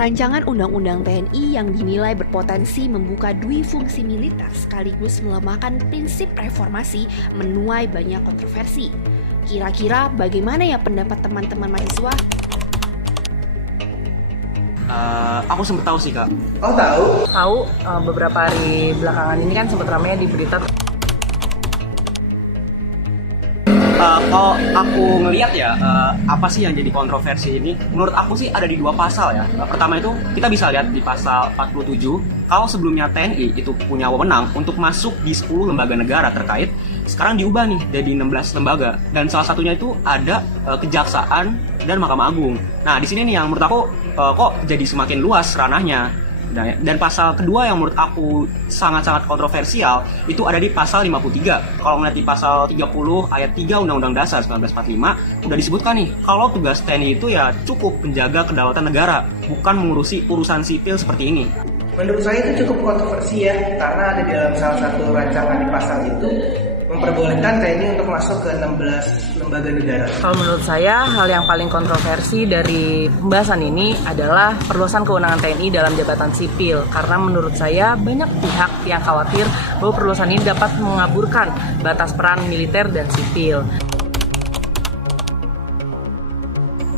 Rancangan Undang-Undang TNI yang dinilai berpotensi membuka dui fungsi militer sekaligus melemahkan prinsip reformasi menuai banyak kontroversi. Kira-kira bagaimana ya pendapat teman-teman mahasiswa? Aku sempat tahu sih, Kak. Oh, tahu? Tahu, beberapa hari belakangan ini kan sempat ramai di berita. Kalau aku ngelihat ya, apa sih yang jadi kontroversi ini? Menurut aku sih ada di dua pasal ya. Pertama itu kita bisa lihat di pasal 47, kalau sebelumnya TNI itu punya wewenang untuk masuk di 10 lembaga negara terkait, sekarang diubah nih jadi 16 lembaga. Dan salah satunya itu ada Kejaksaan dan Mahkamah Agung. Nah, di sini nih yang menurut aku kok jadi semakin luas ranahnya. Dan pasal kedua yang menurut aku sangat-sangat kontroversial itu ada di pasal 53. Kalau ngeliat di pasal 30 ayat 3 Undang-Undang Dasar 1945 udah disebutkan nih kalau tugas TNI itu ya cukup menjaga kedaulatan negara, bukan mengurusi urusan sipil seperti ini. Menurut saya itu cukup kontroversi ya, karena ada di dalam salah satu rancangan di pasal itu memperbolehkan TNI untuk masuk ke 16 lembaga negara. Kalau menurut saya, hal yang paling kontroversi dari pembahasan ini adalah perluasan kewenangan TNI dalam jabatan sipil. Karena menurut saya, banyak pihak yang khawatir bahwa perluasan ini dapat mengaburkan batas peran militer dan sipil.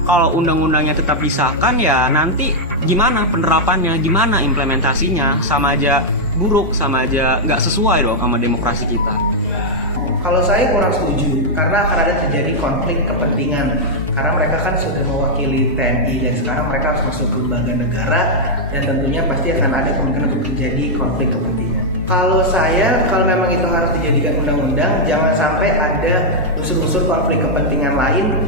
Kalau undang-undangnya tetap disahkan ya nanti gimana penerapannya, gimana implementasinya, sama aja buruk, sama aja nggak sesuai dong sama demokrasi kita. Kalau saya kurang setuju, karena akan ada terjadi konflik kepentingan. Karena mereka kan sudah mewakili TNI dan sekarang mereka harus masuk ke lembaga negara dan tentunya pasti akan ada kemungkinan untuk terjadi konflik kepentingan. Kalau saya, kalau memang itu harus dijadikan undang-undang, jangan sampai ada unsur-unsur konflik kepentingan lain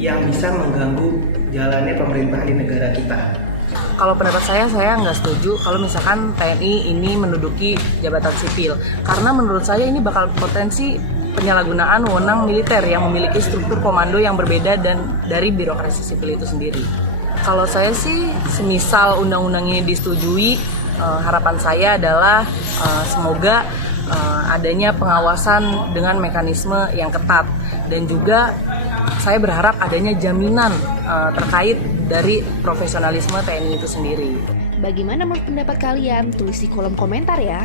yang bisa mengganggu jalannya pemerintahan di negara kita. Kalau pendapat saya nggak setuju kalau misalkan TNI ini menduduki jabatan sipil. Karena menurut saya ini bakal potensi penyalahgunaan wewenang militer yang memiliki struktur komando yang berbeda dan dari birokrasi sipil itu sendiri. Kalau saya sih, semisal undang-undang ini disetujui, harapan saya adalah semoga adanya pengawasan dengan mekanisme yang ketat. Dan juga saya berharap adanya jaminan terkait dari profesionalisme TNI itu sendiri. Bagaimana menurut pendapat kalian? Tulis di kolom komentar ya.